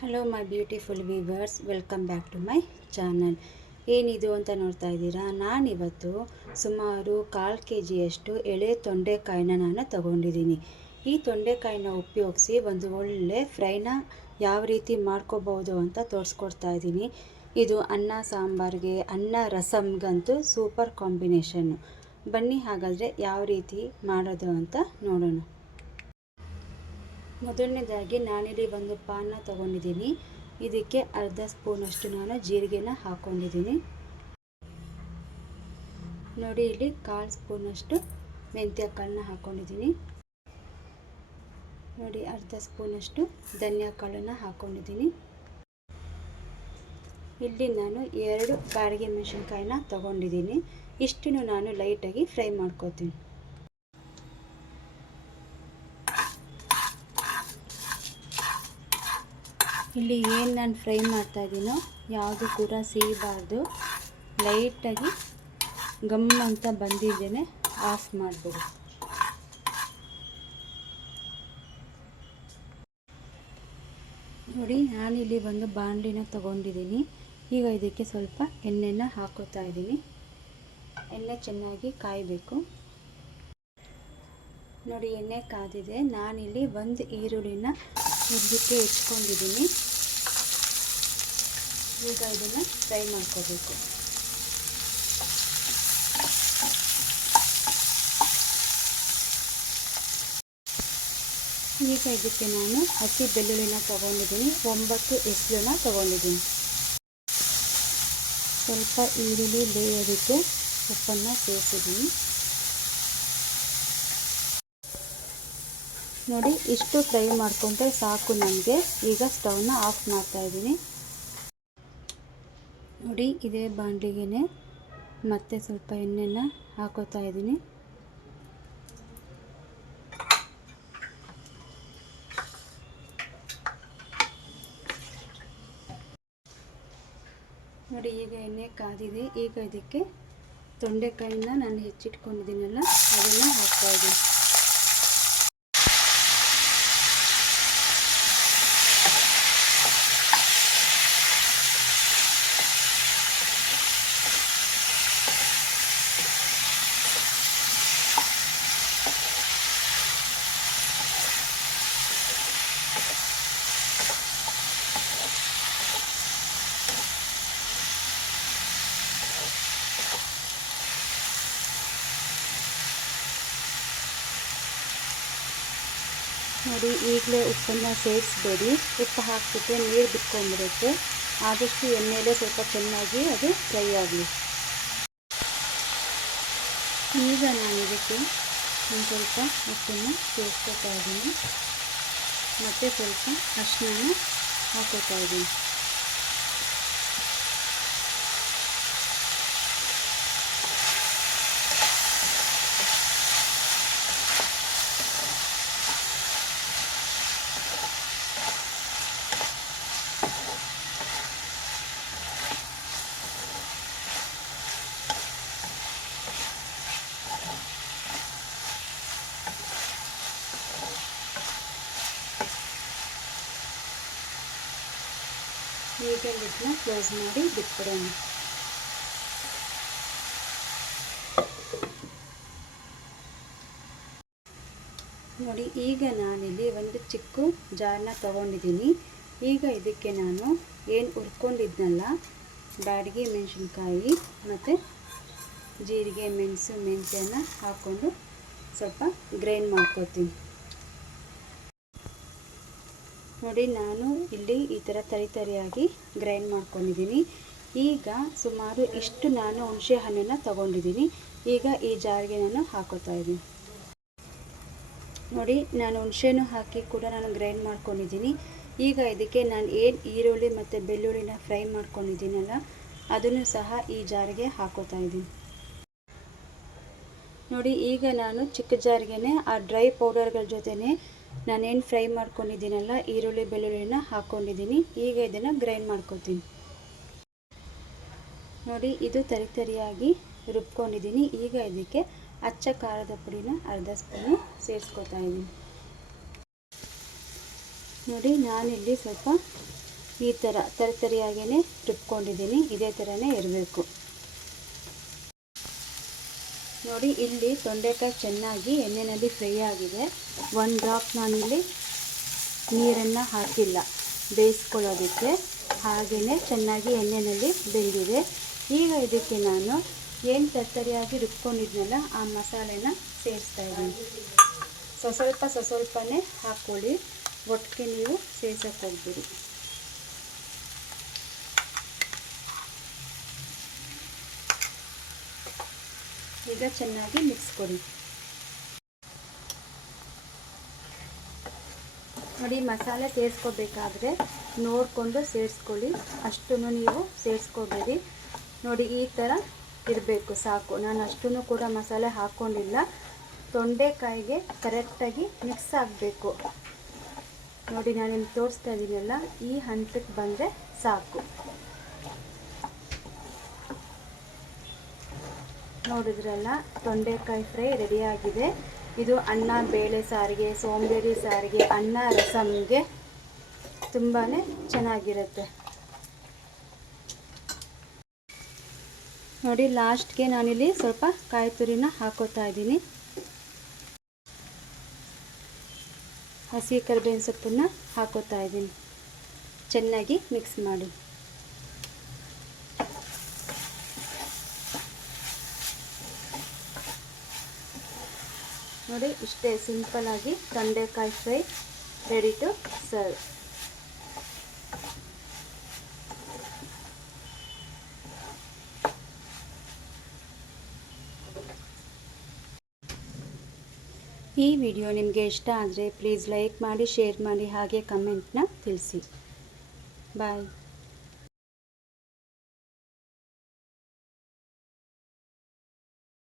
Hello my beautiful viewers, welcome back to my channel. ಏನಿದು ಅಂತ ನೋಡ್ತಾ ಇದ್ದೀರಾ, ನಾನಿವತ್ತು ಸುಮಾರು 1/4 kg ಎಳೆ ತೊಂಡೆಕಾಯಿನ ನಾನು ತಗೊಂಡಿದ್ದೀನಿ. ಈ ತೊಂಡೆಕಾಯಿನ ಉಪಯೋಗಿಸಿ ಒಂದು ಒಳ್ಳೆ ಫ್ರೈನ ಯಾವ ರೀತಿ ಮಾಡ್ಕೋಬೋದು ಅಂತ ತೋರಿಸ್ಕೊಡ್ತಾ ಇದ್ದೀನಿ. ಇದು ಅನ್ನ ಸಾಂಬಾರಿಗೆ, ಅನ್ನ ರಸಮ್ಗಂತೂ ಸೂಪರ್ ಕಾಂಬಿನೇಷನ್ನು. ಬನ್ನಿ ಹಾಗಾದರೆ ಯಾವ ರೀತಿ ಮಾಡೋದು ಅಂತ ನೋಡೋಣ. ಮೊದಲನೇದಾಗಿ ನಾನಿಲ್ಲಿ ಒಂದು ಪಾನ ತೊಗೊಂಡಿದ್ದೀನಿ. ಇದಕ್ಕೆ ಅರ್ಧ ಸ್ಪೂನಷ್ಟು ನಾನು ಜೀರಿಗೆನ ಹಾಕ್ಕೊಂಡಿದ್ದೀನಿ. ನೋಡಿ, ಇಲ್ಲಿ 1/4 ಸ್ಪೂನಷ್ಟು ಮೆಂತ್ಯ ಕಾಳನ್ನ ಹಾಕ್ಕೊಂಡಿದ್ದೀನಿ. ನೋಡಿ, ಅರ್ಧ ಸ್ಪೂನಷ್ಟು ಧನಿಯಾ ಕಾಳನ್ನು ಹಾಕ್ಕೊಂಡಿದ್ದೀನಿ. ಇಲ್ಲಿ ನಾನು 2 ಬ್ಯಾಡಗಿ ಮೆಣಸಿನ್ಕಾಯಿನ ತೊಗೊಂಡಿದ್ದೀನಿ. ಇಷ್ಟನ್ನು ನಾನು ಲೈಟಾಗಿ ಫ್ರೈ ಮಾಡ್ಕೋತೀನಿ. ಇಲ್ಲಿ ಏನು ನಾನು ಫ್ರೈ ಮಾಡ್ತಾ ಇದ್ದೀನೋ ಯಾವುದು ಕೂಡ ಸಿಗಬಾರ್ದು. ಲೈಟಾಗಿ ಗಮ್ ಅಂತ ಬಂದಿದ್ದೇನೆ, ಆಫ್ ಮಾಡಿಬಿಡಿ. ನೋಡಿ, ನಾನಿಲ್ಲಿ ಒಂದು ಬಾಣಲಿನ ತೊಗೊಂಡಿದ್ದೀನಿ. ಈಗ ಇದಕ್ಕೆ ಸ್ವಲ್ಪ ಎಣ್ಣೆನ ಹಾಕೋತಾ ಇದ್ದೀನಿ. ಎಣ್ಣೆ ಚೆನ್ನಾಗಿ ಕಾಯಬೇಕು. ನೋಡಿ, ಎಣ್ಣೆ ಕಾದಿದೆ. ನಾನಿಲ್ಲಿ ಒಂದು ಈರುಳ್ಳಿನ ಉದ್ದಕ್ಕೆ ಹೆಚ್ಕೊಂಡಿದ್ದೀನಿ. ಈಗ ಇದನ್ನು ಫ್ರೈ ಮಾಡ್ಕೋಬೇಕು. ಈಗ ಇದಕ್ಕೆ ನಾನು ಹಸಿ ಬೆಳ್ಳುಳ್ಳಿನ ತೊಗೊಂಡಿದ್ದೀನಿ. 9 ಎಸಳನ್ನ ತೊಗೊಂಡಿದ್ದೀನಿ. ಸ್ವಲ್ಪ ಈರುಳ್ಳಿ ಬೇಯೋದಕ್ಕೆ ಉಪ್ಪನ್ನು ಸೇರಿಸಿದ್ದೀನಿ. ನೋಡಿ, ಇಷ್ಟು ಫ್ರೈ ಮಾಡಿಕೊಂಡ್ರೆ ಸಾಕು ನನಗೆ. ಈಗ ಸ್ಟವ್ನ ಆಫ್ ಮಾಡ್ತಾ ಇದ್ದೀನಿ. ನೋಡಿ, ಇದೇ ಬಾಣಲಿಗೆ ಮತ್ತೆ ಸ್ವಲ್ಪ ಎಣ್ಣೆನ ಹಾಕೋತಾ ಇದ್ದೀನಿ. ನೋಡಿ, ಈಗ ಎಣ್ಣೆ ಕಾದಿದೆ. ಈಗ ಇದಕ್ಕೆ ತೊಂಡೆಕಾಯಿನ ನಾನು ಹೆಚ್ಚಿಟ್ಕೊಂಡಿದ್ದೀನಲ್ಲ, ಅದನ್ನು ಹಾಕ್ತಾ ಇದ್ದೀನಿ. ನೋಡಿ, ಈಗಲೇ ಉಪ್ಪನ್ನು ಸೇರಿಸಬೇಡಿ. ಉಪ್ಪು ಹಾಕಿಬಿಟ್ರೆ ನೀರು ಬಿಟ್ಕೊಂಡ್ಬಿಡುತ್ತೆ. ಆದಷ್ಟು ಎಣ್ಣೆಲೇ ಸ್ವಲ್ಪ ಚೆನ್ನಾಗಿ ಅದು ಫ್ರೈ ಆಗಲಿ. ಈಗ ನಾನು ಇದಕ್ಕೆ ಒಂದು ಸ್ವಲ್ಪ ಉಪ್ಪನ್ನು ಸೇರಿಸ್ಕೊತಾ ಇದ್ದೀನಿ. ಮತ್ತು ಸ್ವಲ್ಪ ಅರಿಶಿನ ಹಾಕೋತಾ ಇದ್ದೀನಿ. ಈಗ ಇದನ್ನ ಕ್ಲೋಸ್ ಮಾಡಿ ಬಿಟ್ಬಿಡೋಣ. ನೋಡಿ, ಈಗ ನಾನಿಲ್ಲಿ ಒಂದು ಚಿಕ್ಕ ಜಾರನ್ನ ತೊಗೊಂಡಿದ್ದೀನಿ. ಈಗ ಇದಕ್ಕೆ ನಾನು ಏನು ಹುರ್ಕೊಂಡಿದ್ನಲ್ಲ, ಬ್ಯಾಡಗಿ ಮೆಣಸಿನ್ಕಾಯಿ ಮತ್ತು ಜೀರಿಗೆ, ಮೆಣಸು, ಮೆಂತ್ಯನ ಹಾಕ್ಕೊಂಡು ಸ್ವಲ್ಪ ಗ್ರೈಂಡ್ ಮಾಡ್ಕೊತೀನಿ. ನೋಡಿ, ನಾನು ಇಲ್ಲಿ ಈ ಥರ ತರಿಯಾಗಿ ಗ್ರೈಂಡ್ ಮಾಡ್ಕೊಂಡಿದ್ದೀನಿ. ಈಗ ಸುಮಾರು ಇಷ್ಟು ನಾನು ಹುಣಸೆ ಹಣ್ಣನ್ನು ತೊಗೊಂಡಿದ್ದೀನಿ. ಈಗ ಈ ಜಾರಿಗೆ ನಾನು ಹಾಕೋತಾ ಇದ್ದೀನಿ. ನೋಡಿ, ನಾನು ಹುಣಸೆನೂ ಹಾಕಿ ಕೂಡ ನಾನು ಗ್ರೈಂಡ್ ಮಾಡ್ಕೊಂಡಿದ್ದೀನಿ. ಈಗ ಇದಕ್ಕೆ ನಾನು ಏನು ಈರುಳ್ಳಿ ಮತ್ತು ಬೆಳ್ಳುಳ್ಳಿನ ಫ್ರೈ ಮಾಡ್ಕೊಂಡಿದ್ದೀನಲ್ಲ, ಅದನ್ನು ಸಹ ಈ ಜಾರಿಗೆ ಹಾಕೋತಾ ಇದ್ದೀನಿ. ನೋಡಿ, ಈಗ ನಾನು ಚಿಕ್ಕ ಜಾರಿಗೆನೆ ಆ ಡ್ರೈ ಪೌಡರ್ಗಳ ಜೊತೆನೇ ನಾನೇನು ಫ್ರೈ ಮಾಡ್ಕೊಂಡಿದ್ದೀನಲ್ಲ, ಈರುಳ್ಳಿ ಬೆಳ್ಳುಳ್ಳಿನ ಹಾಕ್ಕೊಂಡಿದ್ದೀನಿ. ಈಗ ಇದನ್ನು ಗ್ರೈಂಡ್ ಮಾಡ್ಕೊತೀನಿ. ನೋಡಿ, ಇದು ತರಿಯಾಗಿ ರುಬ್ಕೊಂಡಿದ್ದೀನಿ. ಈಗ ಇದಕ್ಕೆ ಅಚ್ಚ ಖಾರದ ಪುಡಿನ ಅರ್ಧ ಸ್ಪೂನು ಸೇರಿಸ್ಕೊತಾ ಇದ್ದೀನಿ. ನೋಡಿ, ನಾನಿಲ್ಲಿ ಸ್ವಲ್ಪ ಈ ಥರ ತರಿಯಾಗೇ ರುಬ್ಕೊಂಡಿದ್ದೀನಿ. ಇದೇ ಥರನೇ ಇರಬೇಕು ನೋಡಿ. ಇಲ್ಲಿ ತೊಂಡೆಕಾಯಿ ಚೆನ್ನಾಗಿ ಎಣ್ಣೆಯಲ್ಲಿ ಫ್ರೈ ಆಗಿದೆ. 1 ಡ್ರಾಪ್ ನಾನಿಲ್ಲಿ ನೀರನ್ನು ಹಾಕಿಲ್ಲ ಬೇಯಿಸ್ಕೊಳ್ಳೋದಕ್ಕೆ, ಹಾಗೆಯೇ ಚೆನ್ನಾಗಿ ಎಣ್ಣೆಯಲ್ಲಿ ಬೆಂದಿದೆ. ಈಗ ಇದಕ್ಕೆ ನಾನು ಏನು ತರಿಯಾಗಿ ರುಬ್ಕೊಂಡಿದ್ನಲ್ಲ ಆ ಮಸಾಲೆನ ಸೇರಿಸ್ತಾ ಇದ್ದೀನಿ. ಸ್ವಲ್ಪನೇ ಹಾಕ್ಕೊಳ್ಳಿ, ಒಟ್ಟಿಗೆ ನೀವು ಸೇರ್ಸಕ್ಕೆ ಹೋಗ್ಬಿಡಿ. ಈಗ ಚೆನ್ನಾಗಿ ಮಿಕ್ಸ್ ಕೊಡಿ ನೋಡಿ. ಮಸಾಲೆ ಸೇರಿಸ್ಕೋಬೇಕಾದ್ರೆ ನೋಡಿಕೊಂಡು ಸೇರಿಸ್ಕೊಳ್ಳಿ, ಅಷ್ಟನ್ನು ನೀವು ಸೇರಿಸ್ಕೋಬೇಡಿ ನೋಡಿ. ಈ ಥರ ಇರಬೇಕು ಸಾಕು. ನಾನು ಅಷ್ಟನ್ನು ಕೂಡ ಮಸಾಲೆ ಹಾಕ್ಕೊಂಡಿಲ್ಲ. ತೊಂಡೆಕಾಯಿಗೆ ಕರೆಕ್ಟಾಗಿ ಮಿಕ್ಸ್ ಆಗಬೇಕು ನೋಡಿ. ನಾನು ನಿಮ್ಗೆ ತೋರಿಸ್ತಾ ಇದ್ದೀನಲ್ಲ, ಈ ಹಂತಕ್ಕೆ ಬಂದರೆ ಸಾಕು. ನೋಡಿದ್ರಲ್ಲ, ತೊಂಡೆಕಾಯಿ ಫ್ರೈ ರೆಡಿಯಾಗಿದೆ. ಇದು ಅನ್ನ ಬೇಳೆ ಸಾರಿಗೆ, ಸೋಂಬೇರಿ ಸಾರಿಗೆ, ಅನ್ನ ರಸಮ್ಗೆ ತುಂಬಾ ಚೆನ್ನಾಗಿರುತ್ತೆ ನೋಡಿ. ಲಾಸ್ಟ್ಗೆ ನಾನಿಲ್ಲಿ ಸ್ವಲ್ಪ ಕಾಯಿ ತುರಿನ ಹಾಕೋತಾ ಇದ್ದೀನಿ. ಹಸಿ ಕರಿಬೇವಿನ ಸೊಪ್ಪನ್ನು ಹಾಕೋತಾ ಇದ್ದೀನಿ. ಚೆನ್ನಾಗಿ ಮಿಕ್ಸ್ ಮಾಡಿ ನೋಡಿ. ಇಷ್ಟೇ ಸಿಂಪಲ್ಲಾಗಿ ತೊಂಡೆಕಾಯಿ ಫ್ರೈ ರೆಡಿ ಟು ಸರ್ವ್. ಈ ವಿಡಿಯೋ ನಿಮಗೆ ಇಷ್ಟ ಆದರೆ ಪ್ಲೀಸ್ ಲೈಕ್ ಮಾಡಿ, ಶೇರ್ ಮಾಡಿ, ಹಾಗೆ ಕಮೆಂಟ್ನ ತಿಳಿಸಿ. ಬಾಯ್.